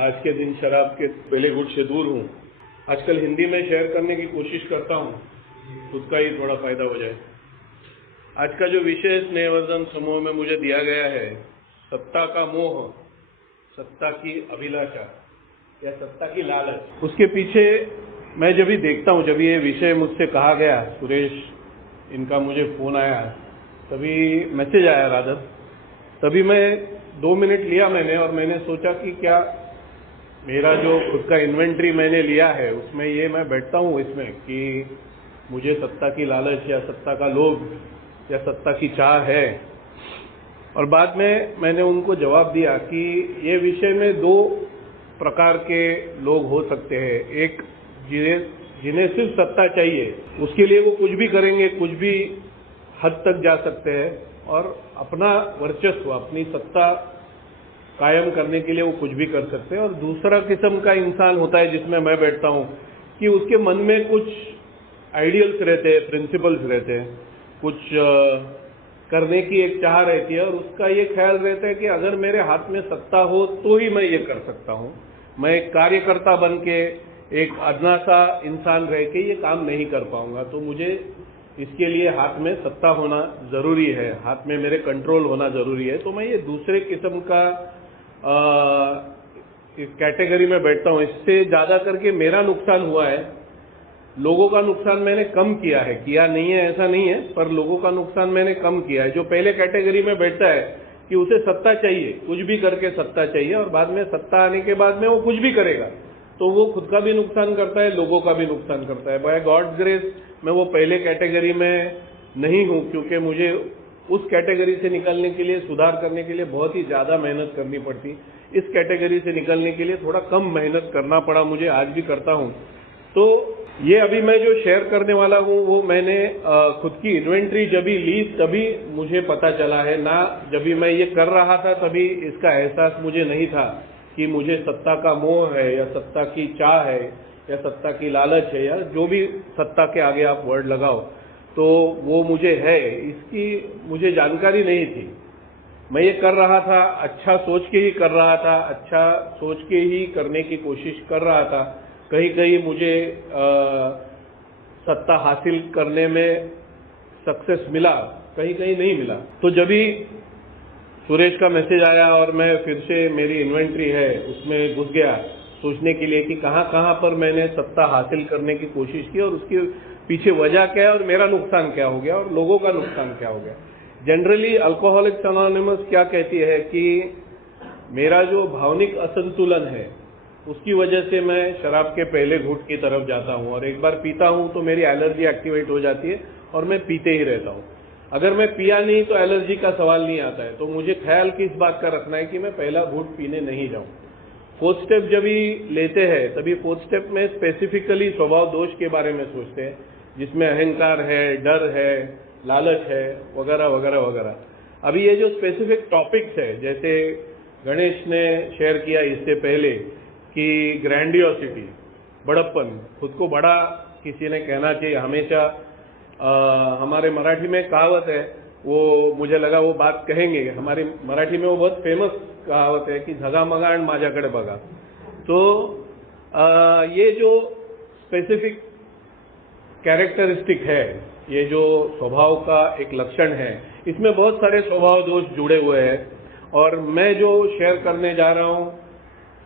आज के दिन शराब के पहले गुट से दूर हूँ। आजकल हिंदी में शेयर करने की कोशिश करता हूँ, खुद का ही थोड़ा फायदा हो जाए। आज का जो विषय स्नेहवर्धन समूह में मुझे दिया गया है, सत्ता का मोह, सत्ता की अभिलाषा या सत्ता की लालच। उसके पीछे मैं जब भी देखता हूँ, जब ये विषय मुझसे कहा गया, सुरेश इनका मुझे फोन आया, तभी मैसेज आया रादर, तभी मैं 2 मिनट लिया मैंने और मैंने सोचा कि क्या मेरा जो खुद का इन्वेंट्री मैंने लिया है उसमें ये मैं बैठता हूँ इसमें कि मुझे सत्ता की लालच या सत्ता का लोभ या सत्ता की चाह है। और बाद में मैंने उनको जवाब दिया कि ये विषय में 2 प्रकार के लोग हो सकते हैं। एक जिन्हें सिर्फ सत्ता चाहिए, उसके लिए वो कुछ भी करेंगे, कुछ भी हद तक जा सकते हैं और अपना वर्चस्व, अपनी सत्ता कायम करने के लिए वो कुछ भी कर सकते हैं। और दूसरा किस्म का इंसान होता है जिसमें मैं बैठता हूँ कि उसके मन में कुछ आइडियल्स रहते हैं, प्रिंसिपल्स रहते हैं, कुछ करने की एक चाह रहती है और उसका ये ख्याल रहता है कि अगर मेरे हाथ में सत्ता हो तो ही मैं ये कर सकता हूँ। मैं एक कार्यकर्ता बन के, एक अदना सा इंसान रह के ये काम नहीं कर पाऊंगा, तो मुझे इसके लिए हाथ में सत्ता होना जरूरी है, हाथ में मेरे कंट्रोल होना जरूरी है। तो मैं ये दूसरे किस्म का इस कैटेगरी में बैठता हूँ। इससे ज्यादा करके मेरा नुकसान हुआ है, लोगों का नुकसान मैंने कम किया है, किया नहीं है ऐसा नहीं है, पर लोगों का नुकसान मैंने कम किया है। जो पहले कैटेगरी में बैठता है कि उसे सत्ता चाहिए, कुछ भी करके सत्ता चाहिए और बाद में सत्ता आने के बाद में वो कुछ भी करेगा, तो वो खुद का भी नुकसान करता है, लोगों का भी नुकसान करता है। बाय गॉड्स ग्रेस मैं वो पहले कैटेगरी में नहीं हूं, क्योंकि मुझे उस कैटेगरी से निकलने के लिए, सुधार करने के लिए बहुत ही ज्यादा मेहनत करनी पड़ती। इस कैटेगरी से निकलने के लिए थोड़ा कम मेहनत करना पड़ा मुझे, आज भी करता हूं। तो ये अभी मैं जो शेयर करने वाला हूं वो मैंने खुद की इन्वेंट्री जब भी ली तभी मुझे पता चला है ना, जब भी मैं ये कर रहा था तभी इसका एहसास मुझे नहीं था कि मुझे सत्ता का मोह है या सत्ता की चाह है या सत्ता की लालच है या जो भी सत्ता के आगे आप वर्ड लगाओ, तो वो मुझे है, इसकी मुझे जानकारी नहीं थी। मैं ये कर रहा था, अच्छा सोच के ही कर रहा था, अच्छा सोच के ही करने की कोशिश कर रहा था। कहीं कहीं मुझे सत्ता हासिल करने में सक्सेस मिला, कहीं कहीं नहीं मिला। तो जब भी सुरेश का मैसेज आया और मैं फिर से मेरी इन्वेंट्री है उसमें घुस गया सोचने के लिए कि कहाँ कहाँ पर मैंने सत्ता हासिल करने की कोशिश की और उसके पीछे वजह क्या है और मेरा नुकसान क्या हो गया और लोगों का नुकसान क्या हो गया। जनरली अल्कोहलिक्स एनोनिमस क्या कहती है कि मेरा जो भावनिक असंतुलन है उसकी वजह से मैं शराब के पहले घूंट की तरफ जाता हूं और एक बार पीता हूं तो मेरी एलर्जी एक्टिवेट हो जाती है और मैं पीते ही रहता हूं। अगर मैं पिया नहीं तो एलर्जी का सवाल नहीं आता है। तो मुझे ख्याल किस बात का रखना है कि मैं पहला घूंट पीने नहीं जाऊं। 4th स्टेप जब भी लेते हैं तभी 4th स्टेप में स्पेसिफिकली स्वभाव दोष के बारे में सोचते हैं, जिसमें अहंकार है, डर है, लालच है, वगैरह वगैरह वगैरह। अभी ये जो स्पेसिफिक टॉपिक्स है, जैसे गणेश ने शेयर किया इससे पहले कि ग्रैंडियोसिटी, बड़प्पन, खुद को बड़ा किसी ने कहना चाहिए। हमेशा हमारे मराठी में कहावत है, वो मुझे लगा वो बात कहेंगे, हमारी मराठी में वो बहुत फेमस कहावत है कि झगामगा आणि माझ्याकडे बघा। तो ये जो स्पेसिफिक कैरेक्टरिस्टिक है, ये जो स्वभाव का एक लक्षण है, इसमें बहुत सारे स्वभाव दोष जुड़े हुए हैं और मैं जो शेयर करने जा रहा हूं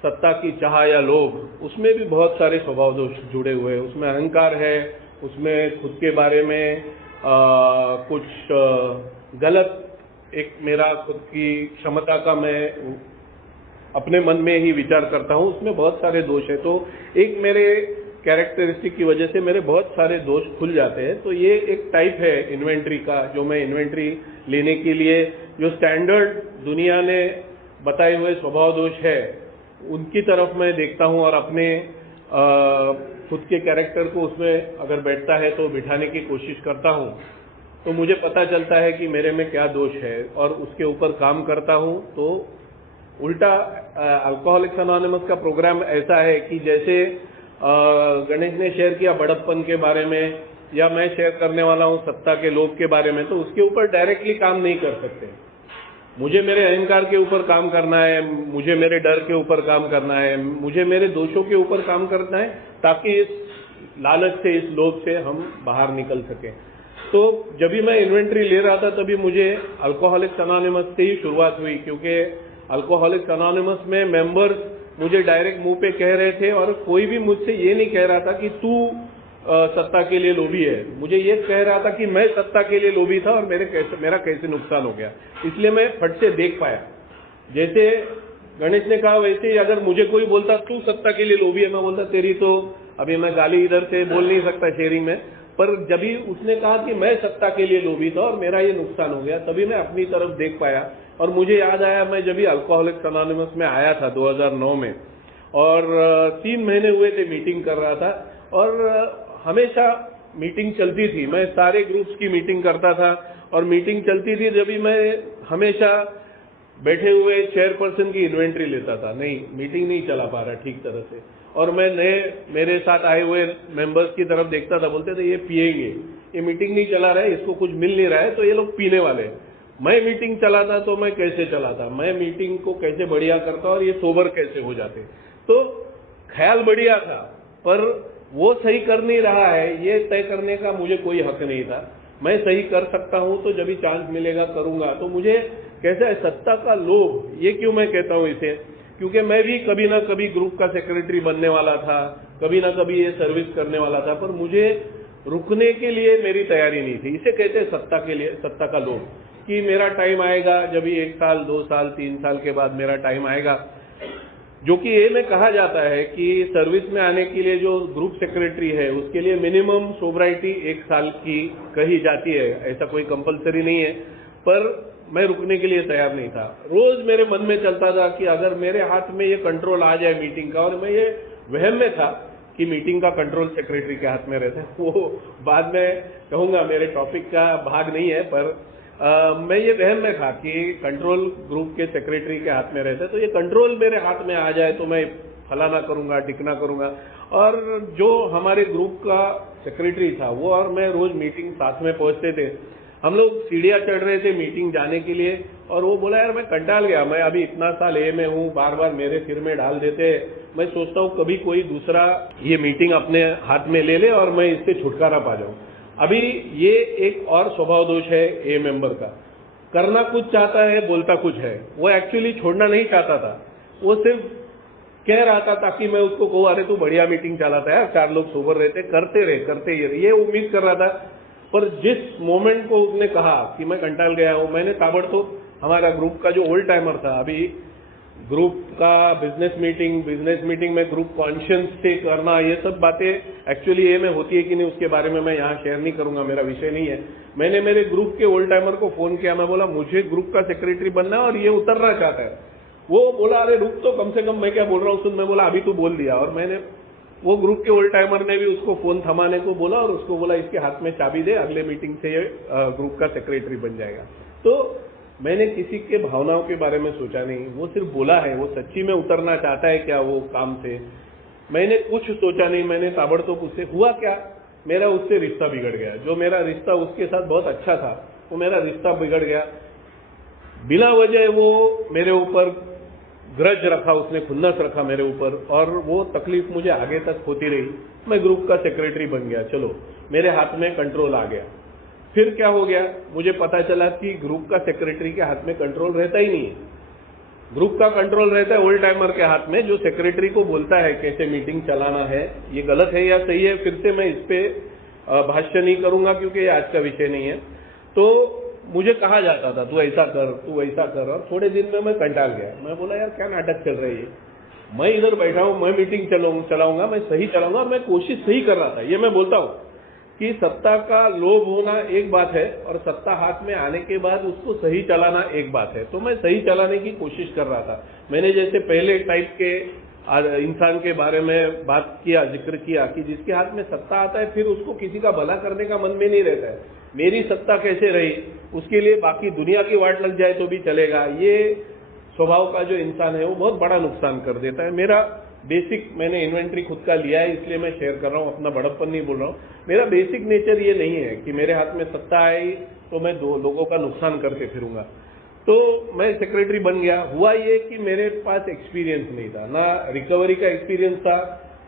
सत्ता की चाह या लोभ, उसमें भी बहुत सारे स्वभाव दोष जुड़े हुए हैं। उसमें अहंकार है, उसमें खुद के बारे में कुछ गलत एक मेरा खुद की क्षमता का मैं अपने मन में ही विचार करता हूं, उसमें बहुत सारे दोष है। तो एक मेरे कैरेक्टरिस्टिक की वजह से मेरे बहुत सारे दोष खुल जाते हैं। तो ये एक टाइप है इन्वेंट्री का, जो मैं इन्वेंट्री लेने के लिए जो स्टैंडर्ड दुनिया ने बताए हुए स्वभाव दोष है उनकी तरफ मैं देखता हूं और अपने खुद के कैरेक्टर को उसमें अगर बैठता है तो बिठाने की कोशिश करता हूं। तो मुझे पता चलता है कि मेरे में क्या दोष है और उसके ऊपर काम करता हूं। तो उल्टा अल्कोहलिक्स एनोनिमस का प्रोग्राम ऐसा है कि जैसे गणेश ने शेयर किया बड़प्पन के बारे में या मैं शेयर करने वाला हूं सत्ता के लोभ के बारे में, तो उसके ऊपर डायरेक्टली काम नहीं कर सकते। मुझे मेरे अहंकार के ऊपर काम करना है, मुझे मेरे डर के ऊपर काम करना है, मुझे मेरे दोषों के ऊपर काम करना है, ताकि इस लालच से, इस लोभ से हम बाहर निकल सकें। तो जब भी मैं इन्वेंट्री ले रहा था तभी मुझे अल्कोहलिक्स अनोनिमस से ही शुरुआत हुई, क्योंकि अल्कोहलिक्स अनोनिमस में मेंबर्स मुझे डायरेक्ट मुंह पे कह रहे थे और कोई भी मुझसे ये नहीं कह रहा था कि तू सत्ता के लिए लोभी है। मुझे ये कह रहा था कि मैं सत्ता के लिए लोभी था और मेरा कैसे नुकसान हो गया। इसलिए मैं फट से देख पाया। जैसे गणेश ने कहा वैसे ही अगर मुझे कोई बोलता तू सत्ता के लिए लोभी है, मैं बोलता तेरी तो अभी मैं गाली इधर से बोल नहीं सकता शेयरिंग में, पर जब भी उसने कहा कि मैं सत्ता के लिए लोभी था और मेरा ये नुकसान हो गया, तभी मैं अपनी तरफ देख पाया। और मुझे याद आया मैं जब भी अल्कोहलिक्स अनोनिमस में आया था 2009 में, और 3 महीने हुए थे मीटिंग कर रहा था, और हमेशा मीटिंग चलती थी। मैं सारे ग्रुप्स की मीटिंग करता था और मीटिंग चलती थी। जब भी मैं हमेशा बैठे हुए चेयरपर्सन की इन्वेंट्री लेता था, नहीं मीटिंग नहीं चला पा रहा ठीक तरह से, और मैं नए मेरे साथ आए हुए मेंबर्स की तरफ देखता था, बोलते थे ये पिएंगे, ये मीटिंग नहीं चला रहा है, इसको कुछ मिल नहीं रहा है, तो ये लोग पीने वाले हैं। मैं मीटिंग चलाता तो मैं कैसे चलाता, मैं मीटिंग को कैसे बढ़िया करता और ये सोबर कैसे हो जाते। तो ख्याल बढ़िया था, पर वो सही कर नहीं रहा है ये तय करने का मुझे कोई हक नहीं था। मैं सही कर सकता हूं तो जब भी चांस मिलेगा करूंगा। तो मुझे कैसा है सत्ता का लोभ, ये क्यों मैं कहता हूं इसे, क्योंकि मैं भी कभी ना कभी ग्रुप का सेक्रेटरी बनने वाला था, कभी ना कभी ये सर्विस करने वाला था, पर मुझे रुकने के लिए मेरी तैयारी नहीं थी। इसे कहते हैं सत्ता के लिए, सत्ता का लोभ, कि मेरा टाइम आएगा, जब भी 1 साल 2 साल 3 साल के बाद मेरा टाइम आएगा, जो कि ये में कहा जाता है कि सर्विस में आने के लिए जो ग्रुप सेक्रेटरी है उसके लिए मिनिमम सोब्राइटी 1 साल की कही जाती है। ऐसा कोई कंपलसरी नहीं है, पर मैं रुकने के लिए तैयार नहीं था। रोज मेरे मन में चलता था कि अगर मेरे हाथ में ये कंट्रोल आ जाए मीटिंग का, और मैं ये वहम में था कि मीटिंग का कंट्रोल सेक्रेटरी के हाथ में रहता है। वो बाद में कहूंगा, मेरे टॉपिक का भाग नहीं है, पर मैं ये वहम में था कि कंट्रोल ग्रुप के सेक्रेटरी के हाथ में रहता है, तो ये कंट्रोल मेरे हाथ में आ जाए तो मैं फलाना करूंगा, टिकना करूंगा। और जो हमारे ग्रुप का सेक्रेटरी था वो और मैं रोज मीटिंग साथ में पहुंचते थे। हम लोग सीढ़ियां चढ़ रहे थे मीटिंग जाने के लिए, और वो बोला यार मैं कंटाल गया, मैं अभी इतना साल ए में हूँ, बार बार मेरे सिर में डाल देते, मैं सोचता हूँ कभी कोई दूसरा ये मीटिंग अपने हाथ में ले ले और मैं इससे छुटकारा पा जाऊं। अभी ये एक और स्वभाव दोष है ए मेंबर का, करना कुछ चाहता है, बोलता कुछ है। वो एक्चुअली छोड़ना नहीं चाहता था, वो सिर्फ कह रहा था ताकि मैं उसको कहूँ अरे तू बढ़िया मीटिंग चलाता है, 4 लोग सोबर रहते, करते रहे, ये उम्मीद कर रहा था। पर जिस मोमेंट को उसने कहा कि मैं कंटाल गया हूं, मैंने ताबड़तोड़ हमारा ग्रुप का जो ओल्ड टाइमर था, अभी ग्रुप का बिजनेस मीटिंग में ग्रुप कॉन्शियंस से करना, ये सब बातें एक्चुअली ये में होती है कि नहीं उसके बारे में मैं यहाँ शेयर नहीं करूंगा, मेरा विषय नहीं है। मैंने मेरे ग्रुप के ओल्ड टाइमर को फोन किया, मैं बोला मुझे ग्रुप का सेक्रेटरी बनना है और ये उतरना चाहता है। वो बोला अरे रुक तो कम से कम, मैं क्या बोल रहा हूँ सुन। मैं बोला अभी तू बोल दिया, और मैंने वो ग्रुप के ओल्ड टाइमर ने भी उसको फोन थमाने को बोला और उसको बोला इसके हाथ में चाबी दे, अगले मीटिंग से ये ग्रुप का सेक्रेटरी बन जाएगा। तो मैंने किसी के भावनाओं के बारे में सोचा नहीं, वो सिर्फ बोला है, वो सच्ची में उतरना चाहता है क्या वो काम से, मैंने कुछ सोचा नहीं। मैंने ताबड़तोड़ उससे, हुआ क्या, मेरा उससे रिश्ता बिगड़ गया। जो मेरा रिश्ता उसके साथ बहुत अच्छा था वो मेरा रिश्ता बिगड़ गया। बिना वजह वो मेरे ऊपर ग्रज रखा, उसने खुन्नस रखा मेरे ऊपर, और वो तकलीफ मुझे आगे तक होती रही। मैं ग्रुप का सेक्रेटरी बन गया, चलो मेरे हाथ में कंट्रोल आ गया। फिर क्या हो गया, मुझे पता चला कि ग्रुप का सेक्रेटरी के हाथ में कंट्रोल रहता ही नहीं है। ग्रुप का कंट्रोल रहता है ओल्ड टाइमर के हाथ में, जो सेक्रेटरी को बोलता है कैसे मीटिंग चलाना है। ये गलत है या सही है, फिर से मैं इस पे भाष्य नहीं करूंगा क्योंकि ये आज का विषय नहीं है। तो मुझे कहा जाता था तू ऐसा कर, तू ऐसा कर, और थोड़े दिन में मैं कंटाल गया। मैं बोला यार क्या नाटक चल रही है, मैं इधर बैठा हूं, मैं मीटिंग चलाऊंगा, मैं सही चलाऊंगा, और मैं कोशिश सही कर रहा था। ये मैं बोलता हूं कि सत्ता का लोभ होना एक बात है और सत्ता हाथ में आने के बाद उसको सही चलाना एक बात है। तो मैं सही चलाने की कोशिश कर रहा था। मैंने जैसे पहले टाइप के इंसान के बारे में बात किया, जिक्र किया कि जिसके हाथ में सत्ता आता है फिर उसको किसी का भला करने का मन में नहीं रहता है। मेरी सत्ता कैसे रही, उसके लिए बाकी दुनिया की वाट लग जाए तो भी चलेगा, ये स्वभाव का जो इंसान है वो बहुत बड़ा नुकसान कर देता है। मेरा बेसिक, मैंने इन्वेंट्री खुद का लिया है इसलिए मैं शेयर कर रहा हूँ, अपना बड़प्पन नहीं बोल रहा हूँ। मेरा बेसिक नेचर ये नहीं है कि मेरे हाथ में सत्ता आई तो मैं 2 लोगों का नुकसान करके फिरूंगा। तो मैं सेक्रेटरी बन गया। हुआ ये कि मेरे पास एक्सपीरियंस नहीं था, ना रिकवरी का एक्सपीरियंस था,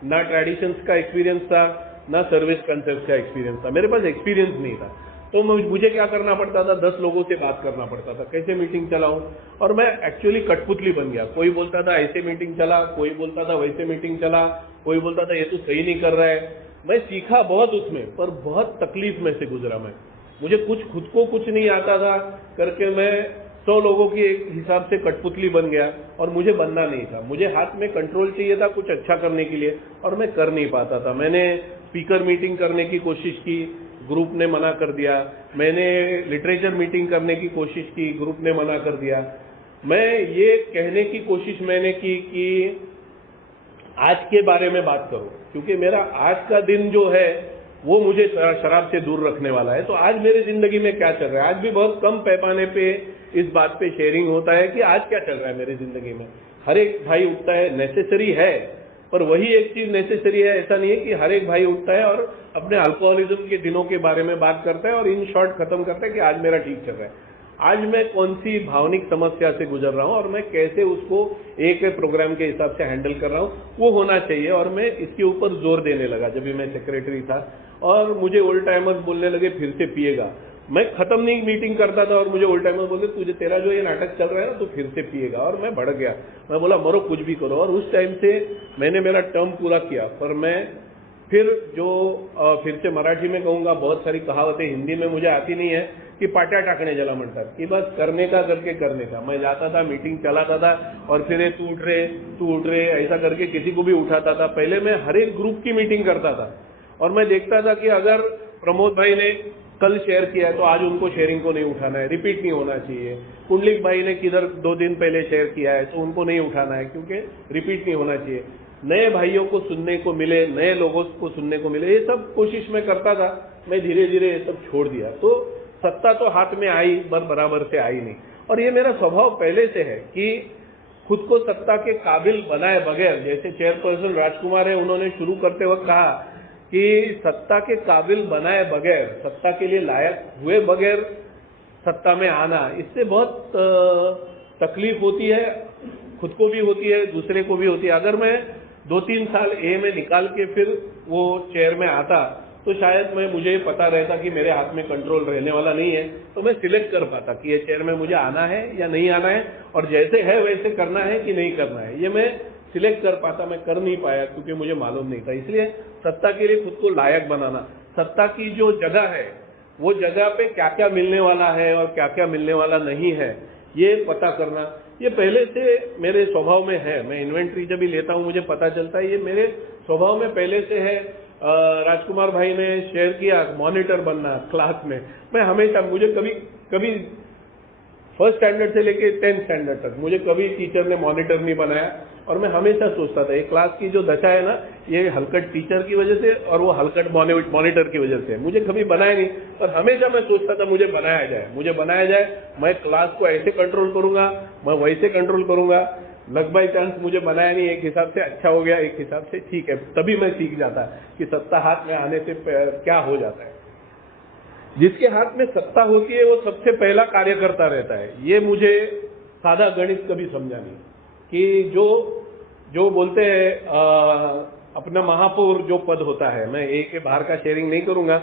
ना ट्रेडिशंस का एक्सपीरियंस था, ना सर्विस कंसेप्ट का एक्सपीरियंस था। मेरे पास एक्सपीरियंस नहीं था। तो मुझे क्या करना पड़ता था, 10 लोगों से बात करना पड़ता था, कैसे मीटिंग चलाऊं। और मैं एक्चुअली कठपुतली बन गया। कोई बोलता था ऐसे मीटिंग चला, कोई बोलता था वैसे मीटिंग चला, कोई बोलता था ये तो सही नहीं कर रहा है। मैं सीखा बहुत उसमें, पर बहुत तकलीफ में से गुजरा मैं। मुझे खुद को कुछ नहीं आता था करके मैं 100 लोगों की एक हिसाब से कठपुतली बन गया और मुझे बनना नहीं था। मुझे हाथ में कंट्रोल चाहिए था कुछ अच्छा करने के लिए और मैं कर नहीं पाता था। मैंने स्पीकर मीटिंग करने की कोशिश की, ग्रुप ने मना कर दिया। मैंने लिटरेचर मीटिंग करने की कोशिश की, ग्रुप ने मना कर दिया। मैं ये कहने की कोशिश मैंने की कि आज के बारे में बात करो, क्योंकि मेरा आज का दिन जो है वो मुझे शराब से दूर रखने वाला है। तो आज मेरी जिंदगी में क्या चल रहा है, आज भी बहुत कम पैमाने पे इस बात पे शेयरिंग होता है कि आज क्या चल रहा है मेरी जिंदगी में। हर एक भाई उठता है, नेसेसरी है, पर वही एक चीज नेसेसरी है ऐसा नहीं है कि हर एक भाई उठता है और अपने अल्कोहलिज्म के दिनों के बारे में बात करता है और इन शॉर्ट खत्म करता है कि आज मेरा ठीक चल रहा है। आज मैं कौन सी भावनिक समस्या से गुजर रहा हूं और मैं कैसे उसको एक प्रोग्राम के हिसाब से हैंडल कर रहा हूं, वो होना चाहिए। और मैं इसके ऊपर जोर देने लगा जब भी मैं सेक्रेटरी था। और मुझे ओल्ड टाइमर्स बोलने लगे फिर से पिएगा। मैं खत्म नहीं मीटिंग करता था और मुझे ओल्ड टाइमर्स बोलते तुझे तेरा जो ये नाटक चल रहा है ना तो फिर से पिएगा। और मैं बढ़ गया, मैं बोला मरो कुछ भी करो। और उस टाइम से मैंने मेरा टर्म पूरा किया। पर मैं फिर से मराठी में कहूंगा, बहुत सारी कहावतें हिंदी में मुझे आती नहीं है कि पाट्या टाकणे ज्याला म्हणतात, कि बस करने का करके करने का। मैं जाता था, मीटिंग चलाता था और फिर ये तू उठ रे ऐसा करके किसी को भी उठाता था। पहले मैं हर एक ग्रुप की मीटिंग करता था और मैं देखता था कि अगर प्रमोद भाई ने कल शेयर किया है तो आज उनको शेयरिंग को नहीं उठाना है, रिपीट नहीं होना चाहिए। कुंडलिक भाई ने किधर 2 दिन पहले शेयर किया है तो उनको नहीं उठाना है क्योंकि रिपीट नहीं होना चाहिए। नए भाइयों को सुनने को मिले, नए लोगों को सुनने को मिले, ये सब कोशिश मैं करता था। मैं धीरे धीरे ये सब छोड़ दिया। तो सत्ता तो हाथ में आई बराबर से आई नहीं। और ये मेरा स्वभाव पहले से है कि खुद को सत्ता के काबिल बनाए बगैर, जैसे चेयरपर्सन राजकुमार है, उन्होंने शुरू करते वक्त कहा कि सत्ता के काबिल बनाए बगैर, सत्ता के लिए लायक हुए बगैर सत्ता में आना, इससे बहुत तकलीफ होती है, खुद को भी होती है, दूसरे को भी होती है। अगर मैं 2-3 साल ए में निकाल के फिर वो चेयर में आता तो शायद मुझे पता रहता कि मेरे हाथ में कंट्रोल रहने वाला नहीं है, तो मैं सिलेक्ट कर पाता कि ये चेयर में मुझे आना है या नहीं आना है और जैसे है वैसे करना है कि नहीं करना है, ये मैं सिलेक्ट कर पाता। मैं कर नहीं पाया क्योंकि मुझे मालूम नहीं था। इसलिए सत्ता के लिए खुद को लायक बनाना, सत्ता की जो जगह है वो जगह पे क्या क्या मिलने वाला है और क्या क्या मिलने वाला नहीं है, ये पता करना, ये पहले से मेरे स्वभाव में है। मैं इन्वेंट्री जब भी लेता हूं मुझे पता चलता है, ये मेरे स्वभाव में पहले से है। राजकुमार भाई ने शेयर किया मॉनिटर बनना क्लास में। मैं हमेशा, मुझे कभी फर्स्ट स्टैंडर्ड से लेके 10th स्टैंडर्ड तक मुझे कभी टीचर ने मॉनिटर नहीं बनाया। और मैं हमेशा सोचता था ये क्लास की जो दशा है ना, ये हलकट टीचर की वजह से और वो हलकट मॉनिटर की वजह से। मुझे कभी बनाया नहीं, पर हमेशा मैं सोचता था मुझे बनाया जाए, मैं क्लास को ऐसे कंट्रोल करूंगा, मैं वैसे कंट्रोल करूंगा। लक बाई चांस मुझे बनाया नहीं, एक हिसाब से अच्छा हो गया, एक हिसाब से ठीक है। तभी मैं सीख जाता कि सत्ता हाथ में आने से क्या हो जाता है। जिसके हाथ में सत्ता होती है वो सबसे पहला कार्यकर्ता रहता है। ये मुझे सादा गणित कभी समझा नहीं कि जो बोलते हैं अपना महापौर जो पद होता है, मैं एक के बाहर का शेयरिंग नहीं करूंगा,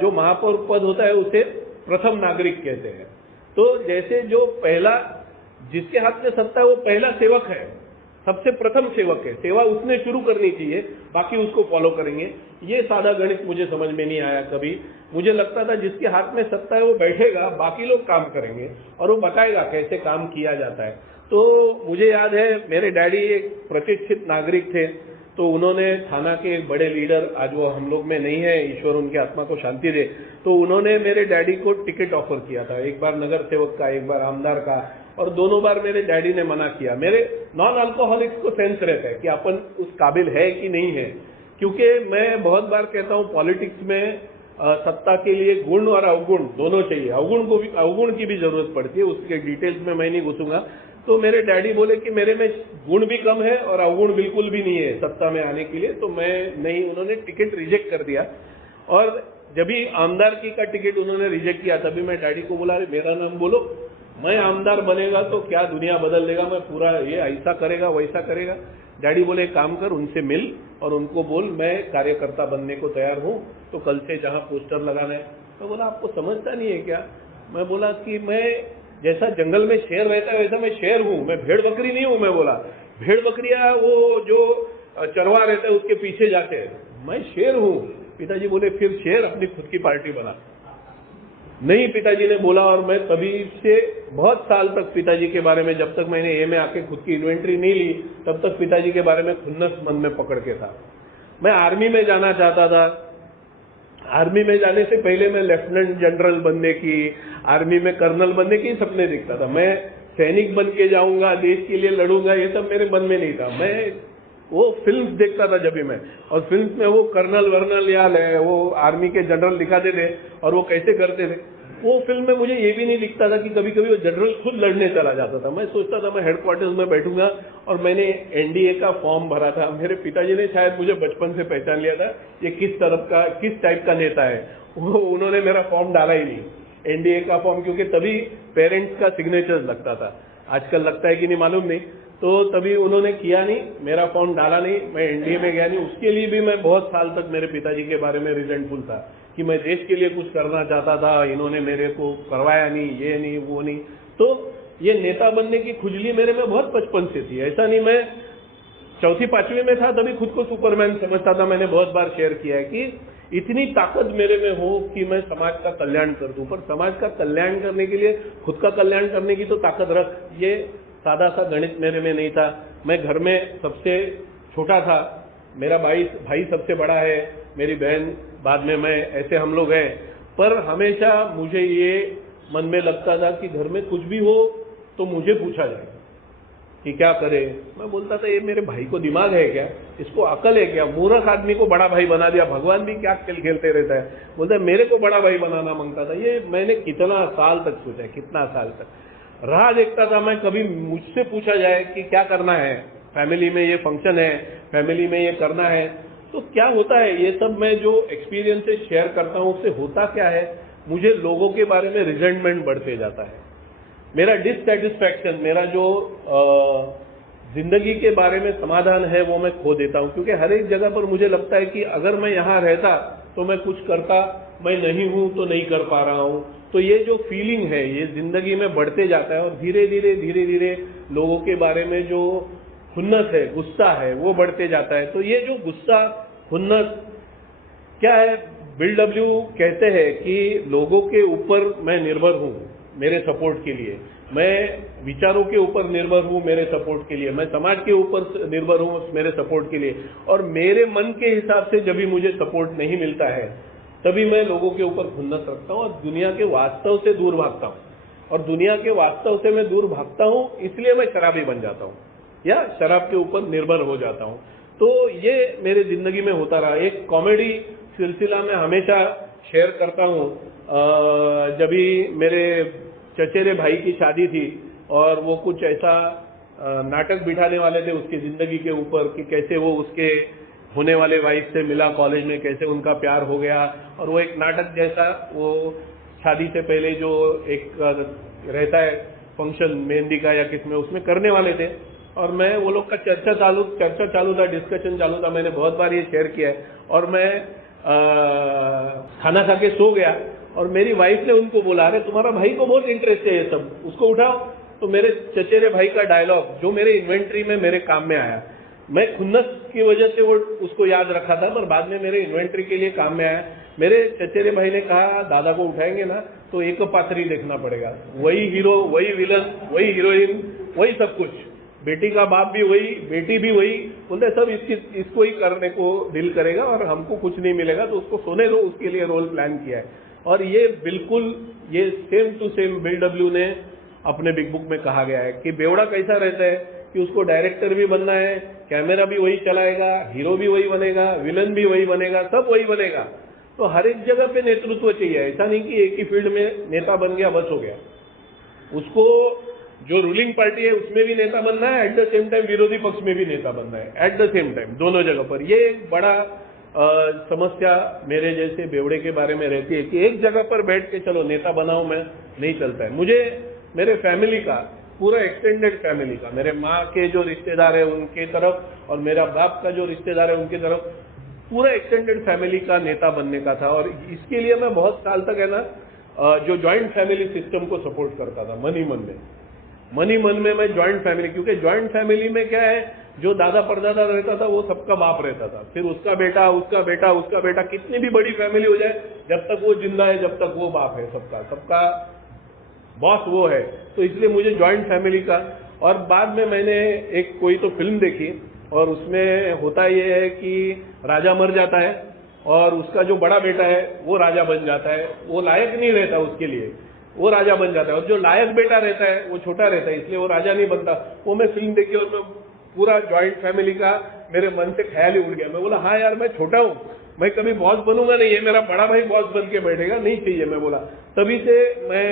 जो महापौर पद होता है उसे प्रथम नागरिक कहते हैं। तो जैसे जो पहला, जिसके हाथ में सत्ता है वो पहला सेवक है, सबसे प्रथम सेवक है। सेवा उसने शुरू करनी चाहिए, बाकी उसको फॉलो करेंगे। ये सादा गणित मुझे समझ में नहीं आया कभी। मुझे लगता था जिसके हाथ में सत्ता है वो बैठेगा, बाकी लोग काम करेंगे और वो बताएगा कैसे काम किया जाता है। तो मुझे याद है मेरे डैडी एक प्रतिष्ठित नागरिक थे, तो उन्होंने थाना के एक बड़े लीडर, आज वो हम लोग में नहीं है, ईश्वर उनकी आत्मा को शांति दे, तो उन्होंने मेरे डैडी को टिकट ऑफर किया था, एक बार नगर सेवक का, एक बार आमदार का, और दोनों बार मेरे डैडी ने मना किया। मेरे नॉन अल्कोहलिक्स को सेंस रहता है कि अपन उस काबिल है कि नहीं है, क्योंकि मैं बहुत बार कहता हूं पॉलिटिक्स में सत्ता के लिए गुण और अवगुण दोनों चाहिए। अवगुण की भी जरूरत पड़ती है, उसके डिटेल्स में मैं नहीं घुसूंगा। तो मेरे डैडी बोले कि मेरे में गुण भी कम है और अवगुण बिल्कुल भी नहीं है सत्ता में आने के लिए, तो मैं नहीं, उन्होंने टिकट रिजेक्ट कर दिया। और जब भी आमदार की का टिकट उन्होंने रिजेक्ट किया तभी मैं डैडी को बोला, मेरा नाम बोलो, मैं आमदार बनेगा तो क्या दुनिया बदल देगा, मैं पूरा ये ऐसा करेगा वैसा करेगा। डैडी बोले काम कर, उनसे मिल और उनको बोल मैं कार्यकर्ता बनने को तैयार हूँ, तो कल से जहाँ पोस्टर लगाना है। मैं बोला आपको समझता नहीं है क्या? मैं बोला कि मैं जैसा जंगल में शेर रहता है वैसा मैं शेर हूँ, मैं भेड़ बकरी नहीं हूँ। मैं बोला भेड़ बकरियां वो जो चरवा रहता है उसके पीछे जाते हैं, मैं शेर हूँ। पिताजी बोले फिर शेर अपनी खुद की पार्टी बना। नहीं, पिताजी ने बोला, और मैं तभी से बहुत साल तक पिताजी के बारे में, जब तक मैंने ए में आके खुद की इन्वेंट्री नहीं ली तब तक पिताजी के बारे में खुन्नस मन में पकड़ के था। मैं आर्मी में जाना चाहता था। आर्मी में जाने से पहले मैं लेफ्टिनेंट जनरल बनने की, आर्मी में कर्नल बनने की सपने देखता था। मैं सैनिक बन के जाऊंगा, देश के लिए लड़ूंगा, ये सब मेरे मन में नहीं था। मैं वो फिल्म्स देखता था जब भी मैं, और फिल्म्स में वो कर्नल वर्नल या वो आर्मी के जनरल दिखाते थे और वो कैसे करते थे। वो फिल्म में मुझे ये भी नहीं दिखता था कि कभी कभी वो जनरल खुद लड़ने चला जाता था। मैं सोचता था मैं हेडक्वार्टर्स में बैठूंगा, और मैंने एनडीए का फॉर्म भरा था। मेरे पिताजी ने शायद मुझे बचपन से पहचान लिया था, ये किस तरफ का, किस टाइप का नेता है। उन्होंने मेरा फॉर्म डाला ही नहीं, एनडीए का फॉर्म, क्योंकि तभी पेरेंट्स का सिग्नेचर लगता था। आजकल लगता है कि नहीं मालूम नहीं। तो तभी उन्होंने किया नहीं, मेरा फॉर्म डाला नहीं, मैं एनडीए में गया नहीं। उसके लिए भी मैं बहुत साल तक मेरे पिताजी के बारे में रिजेंटफुल था कि मैं देश के लिए कुछ करना चाहता था, इन्होंने मेरे को करवाया नहीं, ये नहीं वो नहीं। तो ये नेता बनने की खुजली मेरे में बहुत बचपन से थी। ऐसा नहीं, मैं चौथी पांचवी में था तभी खुद को सुपरमैन समझता था। मैंने बहुत बार शेयर किया है कि इतनी ताकत मेरे में हो कि मैं समाज का कल्याण कर दूं, पर समाज का कल्याण करने के लिए खुद का कल्याण करने की तो ताकत रख। ये सादा सा गणित मेरे में नहीं था। मैं घर में सबसे छोटा था, मेरा भाई सबसे बड़ा है, मेरी बहन बाद में, मैं, ऐसे हम लोग हैं। पर हमेशा मुझे ये मन में लगता था कि घर में कुछ भी हो तो मुझे पूछा जाए कि क्या करे। मैं बोलता था ये मेरे भाई को दिमाग है क्या, इसको अकल है क्या? मूर्ख आदमी को बड़ा भाई बना दिया, भगवान भी क्या खेल खेलते रहता है। बोलता है मेरे को बड़ा भाई बनाना मांगता था। ये मैंने कितना साल तक सोचा, कितना साल तक राह देखता था मैं, कभी मुझसे पूछा जाए कि क्या करना है, फैमिली में ये फंक्शन है, फैमिली में ये करना है तो क्या होता है। ये सब मैं जो एक्सपीरियंसेस शेयर करता हूँ उससे होता क्या है, मुझे लोगों के बारे में रिजेंटमेंट बढ़ते जाता है। मेरा डिससेटिस्फैक्शन, मेरा जो जिंदगी के बारे में समाधान है वो मैं खो देता हूँ, क्योंकि हर एक जगह पर मुझे लगता है कि अगर मैं यहाँ रहता तो मैं कुछ करता, मैं नहीं हूँ तो नहीं कर पा रहा हूँ। तो ये जो फीलिंग है ये जिंदगी में बढ़ते जाता है, और धीरे धीरे लोगों के बारे में जो खुन्नस है, गुस्सा है, वो बढ़ते जाता है। तो ये जो गुस्सा, खुन्नस क्या है, बिल डब्ल्यू कहते हैं कि लोगों के ऊपर मैं निर्भर हूँ मेरे सपोर्ट के लिए, मैं विचारों के ऊपर निर्भर हूँ मेरे सपोर्ट के लिए, मैं समाज के ऊपर निर्भर हूँ मेरे सपोर्ट के लिए, और मेरे मन के हिसाब से जब भी मुझे सपोर्ट नहीं मिलता है तभी मैं लोगों के ऊपर खुन्नस रखता हूँ और दुनिया के वास्तव से दूर भागता हूँ। और दुनिया के वास्तव से मैं दूर भागता हूँ इसलिए मैं शराबी बन जाता हूँ या शराब के ऊपर निर्भर हो जाता हूँ। तो ये मेरे जिंदगी में होता रहा। एक कॉमेडी सिलसिला में हमेशा शेयर करता हूँ। जब भी मेरे चचेरे भाई की शादी थी और वो कुछ ऐसा नाटक बिठाने वाले थे उसकी जिंदगी के ऊपर कि कैसे वो उसके होने वाले वाइफ से मिला कॉलेज में, कैसे उनका प्यार हो गया, और वो एक नाटक जैसा वो शादी से पहले जो एक रहता है फंक्शन मेहंदी का या किसमें, उसमें करने वाले थे। और मैं वो लोग का चर्चा चालू था, डिस्कशन चालू था। मैंने बहुत बार ये शेयर किया है। और मैं खाना खा के सो गया और मेरी वाइफ ने उनको बोला, अरे तुम्हारा भाई को बहुत इंटरेस्ट है ये सब, उसको उठाओ। तो मेरे चचेरे भाई का डायलॉग जो मेरे इन्वेंट्री में मेरे काम में आया, मैं खुन्नस की वजह से वो उसको याद रखा था पर बाद में मेरे इन्वेंट्री के लिए काम में आया। मेरे चचेरे भाई ने कहा दादा को उठाएंगे ना तो एक पात्री देखना पड़ेगा, वही हीरो, वही विलन, वही हीरोइन, वही सब कुछ, बेटी का बाप भी वही, बेटी भी वही, बोलते सब इसको ही करने को दिल करेगा और हमको कुछ नहीं मिलेगा तो उसको सोने दो, उसके लिए रोल प्लान किया है। और ये बिल्कुल ये same to same bill W ने अपने बिग बुक में कहा गया है कि बेवड़ा कैसा रहता है कि उसको डायरेक्टर भी बनना है, कैमरा भी वही चलाएगा, हीरो भी वही बनेगा, विलन भी वही बनेगा, सब वही बनेगा। तो हर एक जगह पे नेतृत्व चाहिए। ऐसा नहीं कि एक ही फील्ड में नेता बन गया बस हो गया। उसको जो रूलिंग पार्टी है उसमें भी नेता बनना है, एट द सेम टाइम विरोधी पक्ष में भी नेता बनना है, एट द सेम टाइम, दोनों जगह पर। ये एक बड़ा समस्या मेरे जैसे बेवड़े के बारे में रहती है कि एक जगह पर बैठ के चलो नेता बनाओ मैं, नहीं चलता है। मुझे मेरे फैमिली का, पूरा एक्सटेंडेड फैमिली का, मेरे माँ के जो रिश्तेदार है उनके तरफ और मेरा बाप का जो रिश्तेदार है उनके तरफ, पूरा एक्सटेंडेड फैमिली का नेता बनने का था। और इसके लिए मैं बहुत साल तक है ना जो ज्वाइंट फैमिली सिस्टम को सपोर्ट करता था, मन ही मन में मैं ज्वाइंट फैमिली, क्योंकि ज्वाइंट फैमिली में क्या है, जो दादा परदादा रहता था वो सबका बाप रहता था, फिर उसका बेटा उसका बेटा उसका बेटा, कितनी भी बड़ी फैमिली हो जाए, जब तक वो जिंदा है जब तक वो बाप है, सबका बॉस वो है। तो इसलिए मुझे ज्वाइंट फैमिली का। और बाद में मैंने एक कोई तो फिल्म देखी और उसमें होता ये है कि राजा मर जाता है और उसका जो बड़ा बेटा है वो राजा बन जाता है, वो लायक नहीं रहता उसके लिए, वो राजा बन जाता है, और जो लायक बेटा रहता है वो छोटा रहता है, इसलिए वो राजा नहीं बनता। वो मैं फिल्म देखी और मैं पूरा ज्वाइंट फैमिली का मेरे मन से ख्याल ही उड़ गया। मैं बोला हाँ यार, मैं छोटा हूँ, मैं कभी बॉस बनूंगा नहीं, ये मेरा बड़ा भाई बॉस बन के बैठेगा, नहीं चाहिए। मैं बोला, तभी से मैं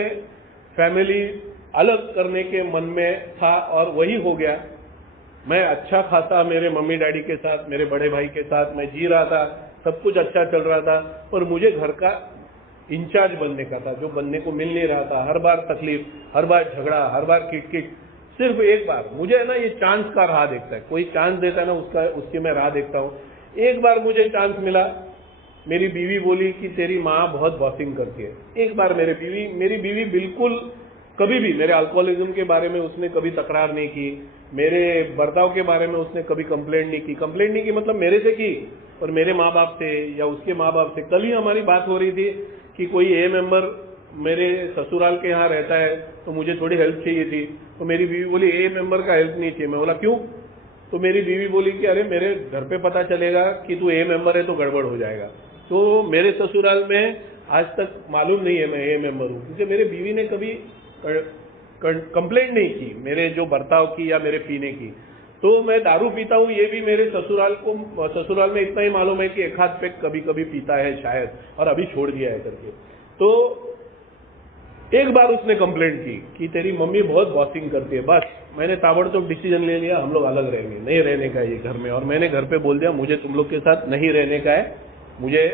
फैमिली अलग करने के मन में था और वही हो गया। मैं अच्छा खासा मेरे मम्मी डैडी के साथ, मेरे बड़े भाई के साथ मैं जी रहा था, सब कुछ अच्छा चल रहा था, पर मुझे घर का इंचार्ज बनने का था, जो बनने को मिल नहीं रहा था। हर बार तकलीफ, हर बार झगड़ा, हर बार किट। सिर्फ एक बार मुझे है ना ये चांस का राह देखता है, कोई चांस देता है ना उसकी मैं राह देखता हूँ। एक बार मुझे चांस मिला, मेरी बीवी बोली कि तेरी माँ बहुत बॉसिंग करती है। एक बार मेरी बीवी बिल्कुल कभी भी मेरे अल्कोहलिज्म के बारे में उसने कभी तकरार नहीं की, मेरे बर्ताव के बारे में उसने कभी कंप्लेंट नहीं की, मतलब मेरे से की, और मेरे माँ बाप से या उसके माँ बाप से। कल ही हमारी बात हो रही थी कि कोई ए मेंबर मेरे ससुराल के यहाँ रहता है तो मुझे थोड़ी हेल्प चाहिए थी, तो मेरी बीवी बोली ए मेंबर का हेल्प नहीं चाहिए। मैं बोला क्यों? तो मेरी बीवी बोली कि अरे मेरे घर पे पता चलेगा कि तू ए मेंबर है तो गड़बड़ हो जाएगा। तो मेरे ससुराल में आज तक मालूम नहीं है मैं ए मेंबर हूँ, क्योंकि मेरे बीवी ने कभी कंप्लेंट नहीं की मेरे जो बर्ताव की या मेरे पीने की। तो मैं दारू पीता हूँ ये भी मेरे ससुराल में इतना ही मालूम है कि एक हाथ पे कभी कभी पीता है शायद, और अभी छोड़ दिया है करके। तो एक बार उसने कंप्लेंट की कि तेरी मम्मी बहुत बॉसिंग करती है। बस मैंने ताबड़तोड़ डिसीजन ले लिया, हम लोग अलग रहेंगे, नहीं रहने का ये घर में। और मैंने घर पे बोल दिया मुझे तुम लोग के साथ नहीं रहने का है, मुझे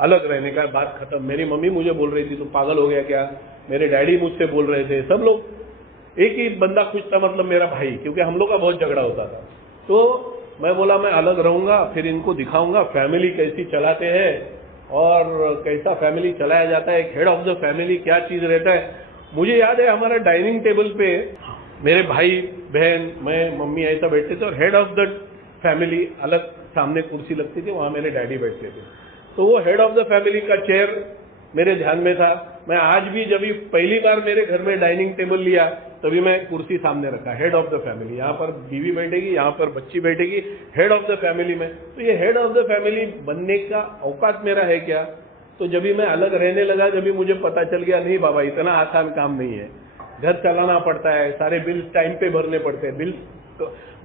अलग रहने का है, बात खत्म। मेरी मम्मी मुझे बोल रही थी तुम पागल हो गया क्या, मेरे डैडी मुझसे बोल रहे थे, सब लोग। एक ही बंदा खुश था, मतलब मेरा भाई, क्योंकि हम लोग का बहुत झगड़ा होता था। तो मैं बोला मैं अलग रहूंगा, फिर इनको दिखाऊंगा फैमिली कैसी चलाते हैं और कैसा फैमिली चलाया जाता है, एक हेड ऑफ द फैमिली क्या चीज रहता है। मुझे याद है हमारा डाइनिंग टेबल पे मेरे भाई बहन मैं मम्मी ऐसा बैठते थे, और हेड ऑफ द फैमिली अलग सामने कुर्सी लगती थी, वहां मेरे डैडी बैठते थे। तो वो हेड ऑफ द फैमिली का चेयर मेरे ध्यान में था। मैं आज भी जब पहली बार मेरे घर में डाइनिंग टेबल लिया तभी मैं कुर्सी सामने रखा, हेड ऑफ द फैमिली, यहाँ पर बीवी बैठेगी, यहाँ पर बच्ची बैठेगी, हेड ऑफ द फैमिली में। तो ये हेड ऑफ द फैमिली बनने का औकात मेरा है क्या? तो जब भी मैं अलग रहने लगा, जब भी मुझे पता चल गया नहीं बाबा इतना आसान काम नहीं है, घर चलाना पड़ता है, सारे बिल्स टाइम पे भरने पड़ते हैं।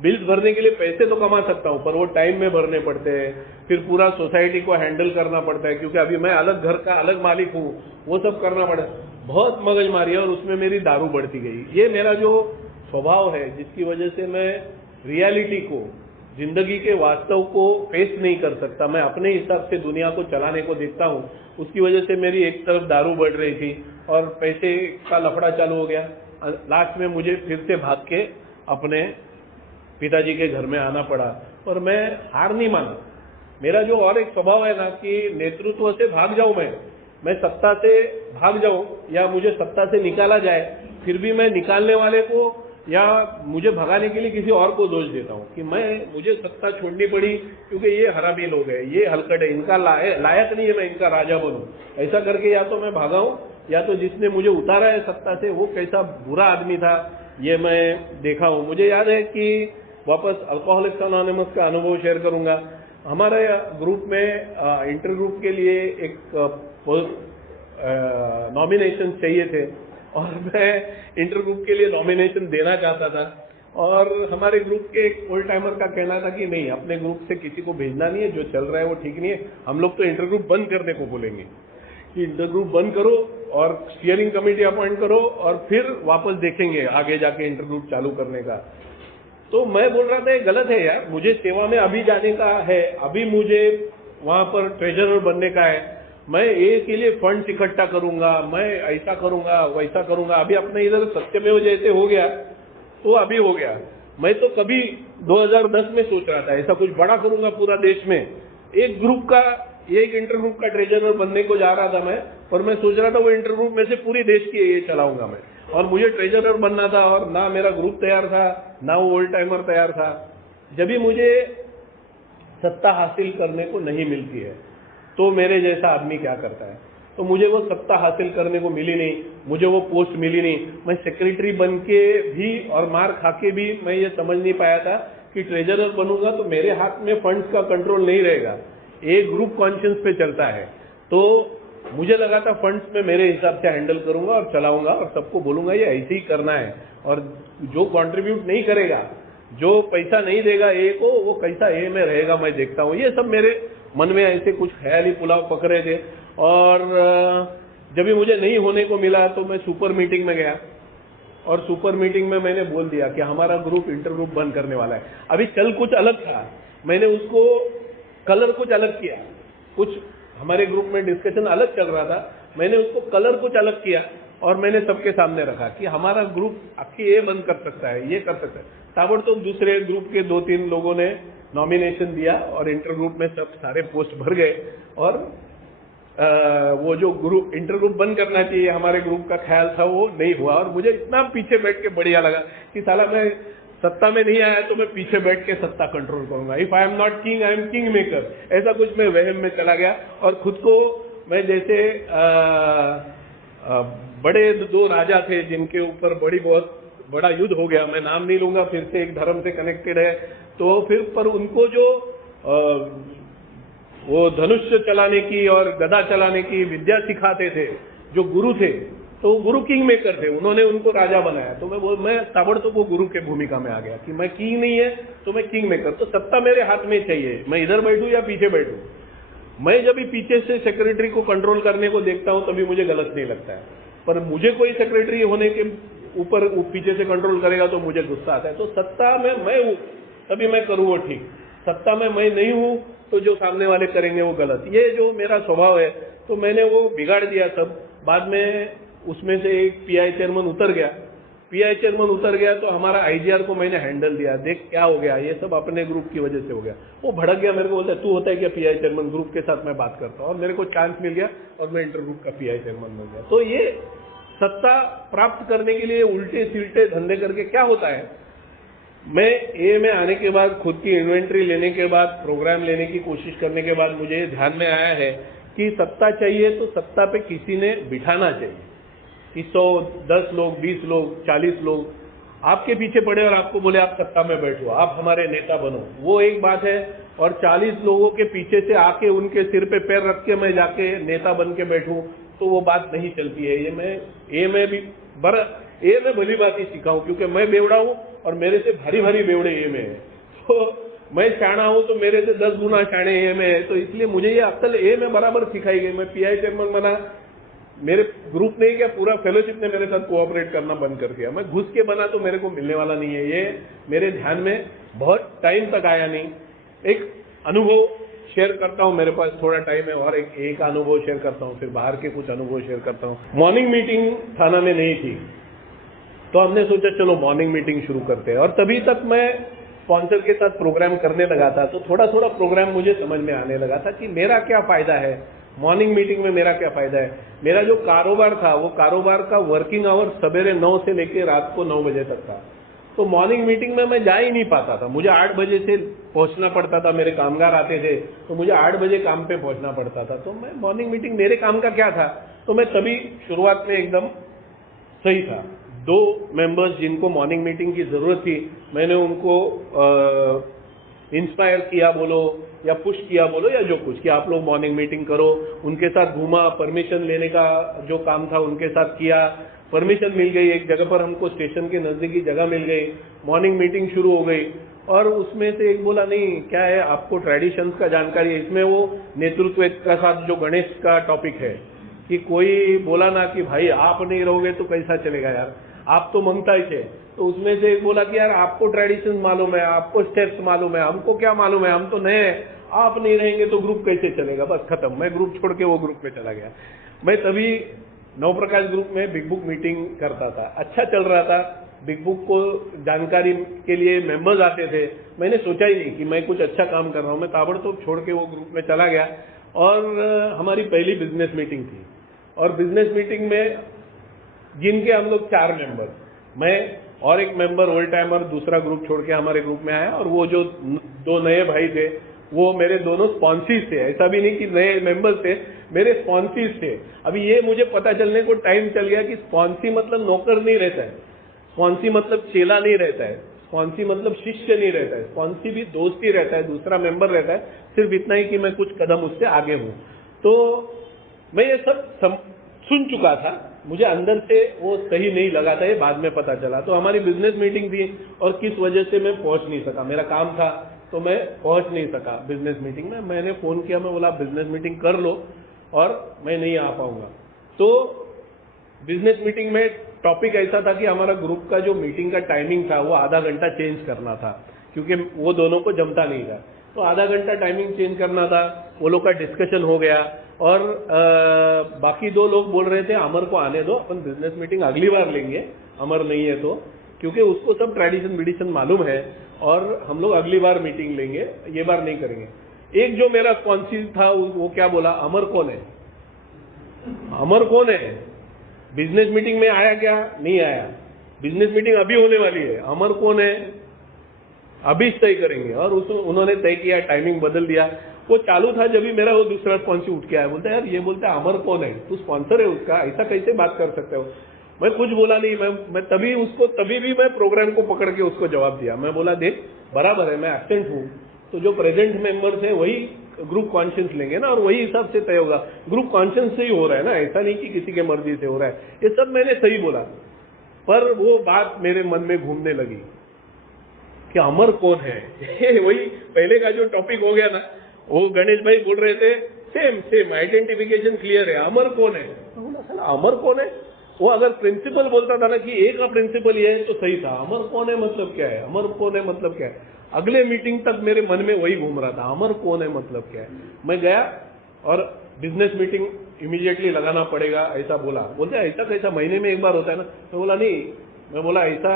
बिल्स भरने के लिए पैसे तो कमा सकता हूं, पर वो टाइम में भरने पड़ते हैं, फिर पूरा सोसाइटी को हैंडल करना पड़ता है, क्योंकि अभी मैं अलग घर का अलग मालिक हूं, वो सब करना पड़ता है। बहुत मगजमारी है, और उसमें मेरी दारू बढ़ती गई। ये मेरा जो स्वभाव है, जिसकी वजह से मैं रियलिटी को, जिंदगी के वास्तव को फेस नहीं कर सकता, मैं अपने हिसाब से दुनिया को चलाने को देखता हूं, उसकी वजह से मेरी एक तरफ दारू बढ़ रही थी और पैसे का लफड़ा चालू हो गया। लास्ट में मुझे फिर से भाग के अपने पिताजी के घर में आना पड़ा, और मैं हार नहीं माना। मेरा जो और एक स्वभाव है ना कि नेतृत्व से भाग जाऊं, मैं सत्ता से भाग जाऊं या मुझे सत्ता से निकाला जाए, फिर भी मैं निकालने वाले को या मुझे भगाने के लिए किसी और को दोष देता हूं कि मुझे सत्ता छोड़नी पड़ी क्योंकि ये हरामी लोग हैं, ये हलकट है, इनका लायक नहीं है मैं इनका राजा बनूं। ऐसा करके या तो मैं भागा हूं, या तो जिसने मुझे उतारा है सत्ता से वो कैसा बुरा आदमी था ये मैं देखा हूं। मुझे याद है कि वापस अल्कोहलिक्स अनोनिमस का अनुभव शेयर करूंगा। हमारे ग्रुप में इंटर ग्रुप के लिए एक नॉमिनेशन चाहिए थे, और मैं इंटर ग्रुप के लिए नॉमिनेशन देना चाहता था, और हमारे ग्रुप के एक फुल टाइमर का कहना था कि नहीं अपने ग्रुप से किसी को भेजना नहीं है, जो चल रहा है वो ठीक नहीं है, हम लोग तो इंटर ग्रुप बंद करने को बोलेंगे कि इंटर ग्रुप बंद करो और स्टीयरिंग कमेटी अपॉइंट करो और फिर वापस देखेंगे आगे जाके इंटर ग्रुप चालू करने का। तो मैं बोल रहा था ये गलत है यार, मुझे सेवा में अभी जाने का है, अभी मुझे वहां पर ट्रेजरर बनने का है, मैं ए के लिए फंड इकट्ठा करूंगा, मैं ऐसा करूंगा वैसा करूंगा। अभी अपने इधर सत्यमेव जयते हो गया तो अभी हो गया। मैं तो कभी 2010 में सोच रहा था ऐसा कुछ बड़ा करूंगा पूरा देश में। एक ग्रुप का, एक इंटर ग्रुप का ट्रेजरर बनने को जा रहा था मैं, और मैं सोच रहा था वो इंटर ग्रुप में से पूरी देश की ये चलाऊंगा मैं, और मुझे ट्रेजरर बनना था। और ना मेरा ग्रुप तैयार था, ना वो ओल्ड टाइमर तैयार था। जब भी मुझे सत्ता हासिल करने को नहीं मिलती है तो मेरे जैसा आदमी क्या करता है? तो मुझे वो सत्ता हासिल करने को मिली नहीं, मुझे वो पोस्ट मिली नहीं। मैं सेक्रेटरी बन के भी और मार खा के भी मैं ये समझ नहीं पाया था कि ट्रेजरर बनूंगा तो मेरे हाथ में फंड्स का कंट्रोल नहीं रहेगा, एक ग्रुप कॉन्शियंस पे चलता है। तो मुझे लगा था फंड्स में मेरे हिसाब से हैंडल करूंगा और चलाऊंगा और सबको बोलूंगा ये ऐसे ही करना है, और जो कंट्रीब्यूट नहीं करेगा, जो पैसा नहीं देगा ए को, वो कैसा ए में रहेगा मैं देखता हूँ। ये सब मेरे मन में ऐसे कुछ ख्याली पुलाव पक रहे थे। और जब भी मुझे नहीं होने को मिला तो मैं सुपर मीटिंग में गया, और सुपर मीटिंग में मैंने बोल दिया कि हमारा ग्रुप इंटर ग्रुप बंद करने वाला है। अभी चल कुछ अलग था, मैंने उसको कलर कुछ अलग किया। कुछ हमारे ग्रुप में डिस्कशन अलग चल रहा था, मैंने उसको कलर कुछ अलग किया और मैंने सबके सामने रखा कि हमारा ग्रुप आपकी ये बंद कर सकता है, ये कर सकता है। ताबड़तोड़ दूसरे ग्रुप के 2-3 लोगों ने नॉमिनेशन दिया और इंटर ग्रुप में सब सारे पोस्ट भर गए, और वो जो ग्रुप इंटर ग्रुप बंद करना चाहिए हमारे ग्रुप का ख्याल था वो नहीं हुआ। और मुझे इतना पीछे बैठ के बढ़िया लगा कि साला मैं सत्ता में नहीं आया तो मैं पीछे बैठ के सत्ता कंट्रोल करूंगा। If I am not king I am king maker, ऐसा कुछ मैं वहम में चला गया। और खुद को मैं जैसे बड़े 2 राजा थे जिनके ऊपर बहुत बड़ा युद्ध हो गया, मैं नाम नहीं लूंगा, फिर से एक धर्म से कनेक्टेड है, तो फिर पर उनको जो वो धनुष चलाने की और गदा चलाने की विद्या सिखाते थे, जो गुरु थे, तो गुरु किंग मेकर थे, उन्होंने उनको राजा बनाया। तो मैं ताबड़तोड़ वो गुरु के भूमिका में आ गया कि मैं किंग नहीं है तो मैं किंग मेकर। तो सत्ता मेरे हाथ में चाहिए, मैं इधर बैठूं या पीछे बैठूं। मैं जब भी पीछे से सेक्रेटरी को कंट्रोल करने को देखता हूं तभी मुझे गलत नहीं लगता है, पर मुझे कोई सेक्रेटरी होने के ऊपर पीछे से कंट्रोल करेगा तो मुझे गुस्सा आता है। तो सत्ता में मैं हूं तभी मैं करूं वो ठीक, सत्ता में मैं नहीं हूं तो जो सामने वाले करेंगे वो गलत। ये जो मेरा स्वभाव है तो मैंने वो बिगाड़ दिया सब। बाद में उसमें से एक पीआई चेयरमैन उतर गया, पीआई चेयरमैन उतर गया तो हमारा आईजीआर को मैंने हैंडल दिया। देख क्या हो गया, ये सब अपने ग्रुप की वजह से हो गया। वो भड़क गया, मेरे को बोलता है तू होता है क्या पीआई चेयरमैन, ग्रुप के साथ मैं बात करता हूँ। और मेरे को चांस मिल गया और मैं इंटर ग्रुप का पीआई चेयरमैन बन गया। तो ये सत्ता प्राप्त करने के लिए उल्टे सिलटे धंधे करके क्या होता है, मैं ए में आने के बाद, खुद की इन्वेंट्री लेने के बाद, प्रोग्राम लेने की कोशिश करने के बाद मुझे ध्यान में आया है कि सत्ता चाहिए तो सत्ता पे किसी ने बिठाना चाहिए कि 100, 10 लोग, 20 लोग, 40 लोग आपके पीछे पड़े और आपको बोले आप सत्ता में बैठो, आप हमारे नेता बनो, वो एक बात है। और 40 लोगों के पीछे से आके उनके सिर पे पैर रख के मैं जाके नेता बन के बैठूं तो वो बात नहीं चलती है। ये मैं ए में भी ए में भली बात ही सीखा हूं, क्योंकि मैं बेवड़ा हूं और मेरे से भारी भारी बेवड़े ए में है। तो मैं शाना हूं तो मेरे से 10 गुना शाणे ए में है, तो इसलिए मुझे ये अक्ल ए में बराबर सिखाई गई। मैं पीआई चेयरमैन बना, मेरे ग्रुप ने क्या पूरा फेलोशिप ने मेरे साथ कोऑपरेट करना बंद कर दिया। मैं घुस के बना तो मेरे को मिलने वाला नहीं है, ये मेरे ध्यान में बहुत टाइम तक आया नहीं। एक अनुभव शेयर करता हूं, मेरे पास थोड़ा टाइम है, और एक अनुभव शेयर करता हूं, फिर बाहर के कुछ अनुभव शेयर करता हूं। मॉर्निंग मीटिंग थाना में नहीं थी तो हमने सोचा चलो मॉर्निंग मीटिंग शुरू करते हैं। और तभी तक मैं स्पॉन्सर के साथ प्रोग्राम करने लगा था, तो थोड़ा थोड़ा प्रोग्राम मुझे समझ में आने लगा था कि मेरा क्या फायदा है मॉर्निंग मीटिंग में, मेरा क्या फायदा है। मेरा जो कारोबार था वो कारोबार का वर्किंग आवर सवेरे 9 से लेकर रात को 9 बजे तक था। तो मॉर्निंग मीटिंग में मैं जा ही नहीं पाता था, मुझे 8 बजे से पहुंचना पड़ता था। मेरे कामगार आते थे तो मुझे 8 बजे काम पे पहुंचना पड़ता था। तो मैं मॉर्निंग मीटिंग मेरे काम का क्या था, तो मैं तभी शुरुआत में एकदम सही था। 2 मेंबर्स जिनको मॉर्निंग मीटिंग की जरूरत थी, मैंने उनको इंस्पायर किया बोलो या पुश किया बोलो या जो कुछ कि आप लोग मॉर्निंग मीटिंग करो। उनके साथ घूमा, परमिशन लेने का जो काम था उनके साथ किया, परमिशन मिल गई। एक जगह पर हमको स्टेशन के नजदीकी जगह मिल गई, मॉर्निंग मीटिंग शुरू हो गई। और उसमें से एक बोला नहीं क्या है आपको ट्रेडिशंस का जानकारी है। इसमें वो नेतृत्व का साथ जो गणेश का टॉपिक है कि कोई बोला ना कि भाई आप नहीं रहोगे तो कैसा चलेगा यार, आप तो मंगता ही थे। तो उसमें से एक बोला कि यार आपको ट्रेडिशन मालूम है, आपको स्टेप्स मालूम है, हमको क्या मालूम है, हम तो नए हैं। आप नहीं रहेंगे तो ग्रुप कैसे चलेगा, बस खत्म। मैं ग्रुप छोड़ के वो ग्रुप में चला गया। मैं तभी नवप्रकाश ग्रुप में बिग बुक मीटिंग करता था, अच्छा चल रहा था। बिग बुक को जानकारी के लिए मेंबर्स आते थे। मैंने सोचा ही नहीं कि मैं कुछ अच्छा काम कर रहा हूँ। मैं ताबड़तोब छोड़ के वो ग्रुप में चला गया और हमारी पहली बिजनेस मीटिंग थी। और बिजनेस मीटिंग में जिनके हम लोग 4 मेंबर, मैं और एक मेंबर ओल्ड टाइमर दूसरा ग्रुप छोड़ के हमारे ग्रुप में आया, और वो जो 2 नए भाई थे वो मेरे दोनों स्पॉन्सीज थे। ऐसा भी नहीं कि नए मेंबर्स थे, मेरे स्पॉन्सीज थे। अभी ये मुझे पता चलने को टाइम चल गया कि स्पॉन्सी मतलब नौकर नहीं रहता है, स्पॉन्सी मतलब चेला नहीं रहता है, स्पॉन्सी मतलब शिष्य नहीं रहता है। स्पॉन्सी भी दोस्त ही रहता है, दूसरा मेंबर रहता है, सिर्फ इतना ही कि मैं कुछ कदम उससे आगे हूं। तो मैं ये सब सुन चुका था, मुझे अंदर से वो सही नहीं लगा था, ये बाद में पता चला। तो हमारी बिजनेस मीटिंग थी और किस वजह से मैं पहुंच नहीं सका, मेरा काम था तो मैं पहुंच नहीं सका बिजनेस मीटिंग में। मैंने फोन किया, मैं बोला बिजनेस मीटिंग कर लो और मैं नहीं आ पाऊंगा। तो बिजनेस मीटिंग में टॉपिक ऐसा था कि हमारा ग्रुप का जो मीटिंग का टाइमिंग था वो आधा घंटा चेंज करना था, क्योंकि वो दोनों को जमता नहीं था। तो आधा घंटा टाइमिंग चेंज करना था, वो लोग का डिस्कशन हो गया। और बाकी 2 लोग बोल रहे थे अमर को आने दो, अपन बिजनेस मीटिंग अगली बार लेंगे, अमर नहीं है तो, क्योंकि उसको सब ट्रेडिशन विडिशन मालूम है और हम लोग अगली बार मीटिंग लेंगे, ये बार नहीं करेंगे। एक जो मेरा स्पॉन्सर था वो क्या बोला, अमर कौन है, अमर कौन है, बिजनेस मीटिंग में आया क्या, नहीं आया, बिजनेस मीटिंग अभी होने वाली है, अमर कौन है, अभी तय करेंगे। और उन्होंने तय किया, टाइमिंग बदल दिया। वो चालू था जब भी मेरा वो दूसरा स्पॉन्सर उठ के आया, बोलता है यार ये बोलता है अमर कौन है, तू स्पॉन्सर है उसका, ऐसा कैसे बात कर सकते हो। मैं कुछ बोला नहीं, मैं तभी भी मैं प्रोग्राम को पकड़ के उसको जवाब दिया। मैं बोला देख बराबर है, मैं एब्सेंट हूँ, तो जो प्रेजेंट मेंबर्स है वही ग्रुप कॉन्शियंस लेंगे ना, और वही हिसाब से तय होगा। ग्रुप कॉन्शियंस से ही हो रहा है ना, ऐसा नहीं कि किसी के मर्जी से हो रहा है। ये सब मैंने सही बोला, पर वो बात मेरे मन में घूमने लगी कि अमर कौन है। वही पहले का जो टॉपिक हो गया ना, वो गणेश भाई बोल रहे थे सेम आइडेंटिफिकेशन क्लियर है, अमर कौन है। अमर कौन है, वो अगर प्रिंसिपल बोलता था ना कि ए का प्रिंसिपल ये है तो सही था, अमर कौन है मतलब क्या है, अमर कौन है मतलब क्या है। अगले मीटिंग तक मेरे मन में वही घूम रहा था, अमर कौन है मतलब क्या है। मैं गया और बिजनेस मीटिंग इमीडिएटली लगाना पड़ेगा ऐसा बोला। बोलते ऐसा कैसा, महीने में एक बार होता है ना। मैं बोला नहीं, मैं बोला ऐसा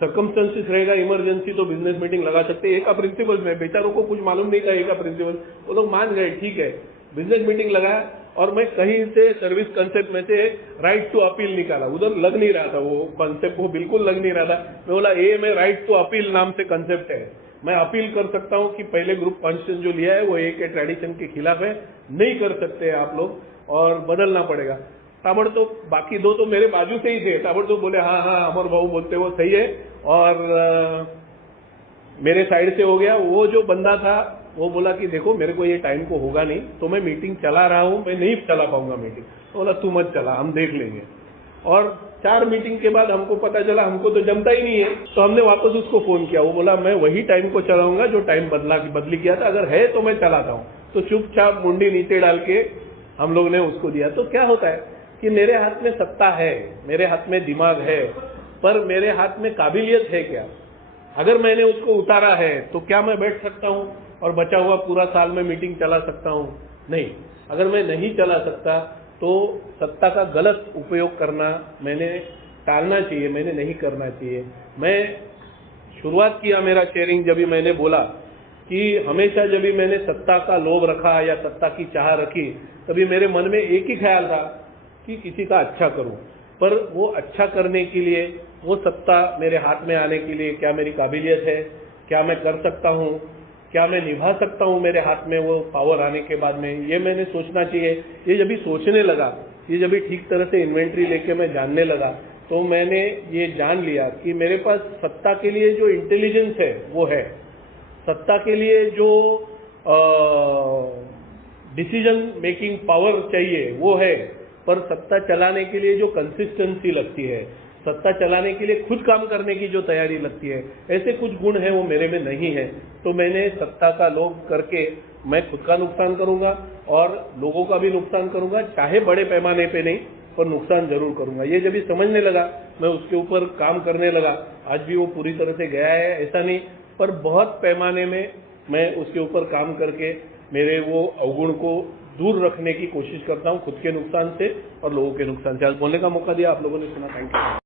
सर्कमस्टेंसेस रहेगा इमरजेंसी तो बिजनेस मीटिंग लगा सकते हैं। एक का प्रिंसिपल में बेचारों को कुछ मालूम नहीं था, एक का प्रिंसिपल, वो लोग मान गए ठीक है। बिजनेस मीटिंग लगाया और मैं कहीं से सर्विस कंसेप्ट में से राइट टू अपील निकाला, उधर लग नहीं रहा था वो कंसेप्ट, वो बिल्कुल लग नहीं रहा था। मैं बोला ए में राइट टू अपील नाम से कंसेप्ट है, मैं अपील कर सकता हूं कि पहले ग्रुप कॉन्स्टिट्यूशन जो लिया है वो ए के ट्रेडिशन के खिलाफ है, नहीं कर सकते आप लोग और बदलना पड़ेगा। ताबड़तोड़ बाकी 2 तो मेरे बाजू से ही थे, ताबड़तोड़ बोले हाँ अमर बाबू बोलते वो सही है, और मेरे साइड से हो गया। वो जो बंदा था वो बोला कि देखो मेरे को ये टाइम को होगा नहीं, तो मैं मीटिंग चला रहा हूं, मैं नहीं चला पाऊंगा मीटिंग। तो बोला तू मत चला, हम देख लेंगे। और 4 मीटिंग के बाद हमको पता चला हमको तो जमता ही नहीं है, तो हमने वापस उसको फोन किया। वो बोला मैं वही टाइम को चलाऊंगा जो टाइम बदली किया था, अगर है तो मैं चलाता हूँ। तो चुपचाप मुंडी नीचे डाल के हम लोग ने उसको दिया। तो क्या होता है कि मेरे हाथ में सत्ता है, मेरे हाथ में दिमाग है, पर मेरे हाथ में काबिलियत है क्या। अगर मैंने उसको उतारा है तो क्या मैं बैठ सकता हूं और बचा हुआ पूरा साल में मीटिंग चला सकता हूं? नहीं। अगर मैं नहीं चला सकता तो सत्ता का गलत उपयोग करना मैंने टालना चाहिए, मैंने नहीं करना चाहिए। मैं शुरुआत किया मेरा शेयरिंग जब भी मैंने बोला कि हमेशा जब भी मैंने सत्ता का लोभ रखा या सत्ता की चाह रखी, तभी मेरे मन में एक ही ख्याल था कि किसी का अच्छा करूं। पर वो अच्छा करने के लिए, वो सत्ता मेरे हाथ में आने के लिए क्या मेरी काबिलियत है, क्या मैं कर सकता हूं, क्या मैं निभा सकता हूं मेरे हाथ में वो पावर आने के बाद में, ये मैंने सोचना चाहिए। ये जब भी सोचने लगा, ये जब भी ठीक तरह से इन्वेंट्री लेके मैं जानने लगा, तो मैंने ये जान लिया कि मेरे पास सत्ता के लिए जो इंटेलिजेंस है वो है, सत्ता के लिए जो डिसीजन मेकिंग पावर चाहिए वो है, पर सत्ता चलाने के लिए जो कंसिस्टेंसी लगती है, सत्ता चलाने के लिए खुद काम करने की जो तैयारी लगती है, ऐसे कुछ गुण हैं वो मेरे में नहीं है। तो मैंने सत्ता का लोभ करके मैं खुद का नुकसान करूंगा और लोगों का भी नुकसान करूंगा, चाहे बड़े पैमाने पे नहीं, पर नुकसान जरूर करूंगा। ये जब भी समझने लगा, मैं उसके ऊपर काम करने लगा। आज भी वो पूरी तरह से गया है ऐसा नहीं, पर बहुत पैमाने में मैं उसके ऊपर काम करके मेरे वो अवगुण को दूर रखने की कोशिश करता हूं, खुद के नुकसान से और लोगों के नुकसान से। आज बोलने का मौका दिया, आप लोगों ने सुना, थैंक यू।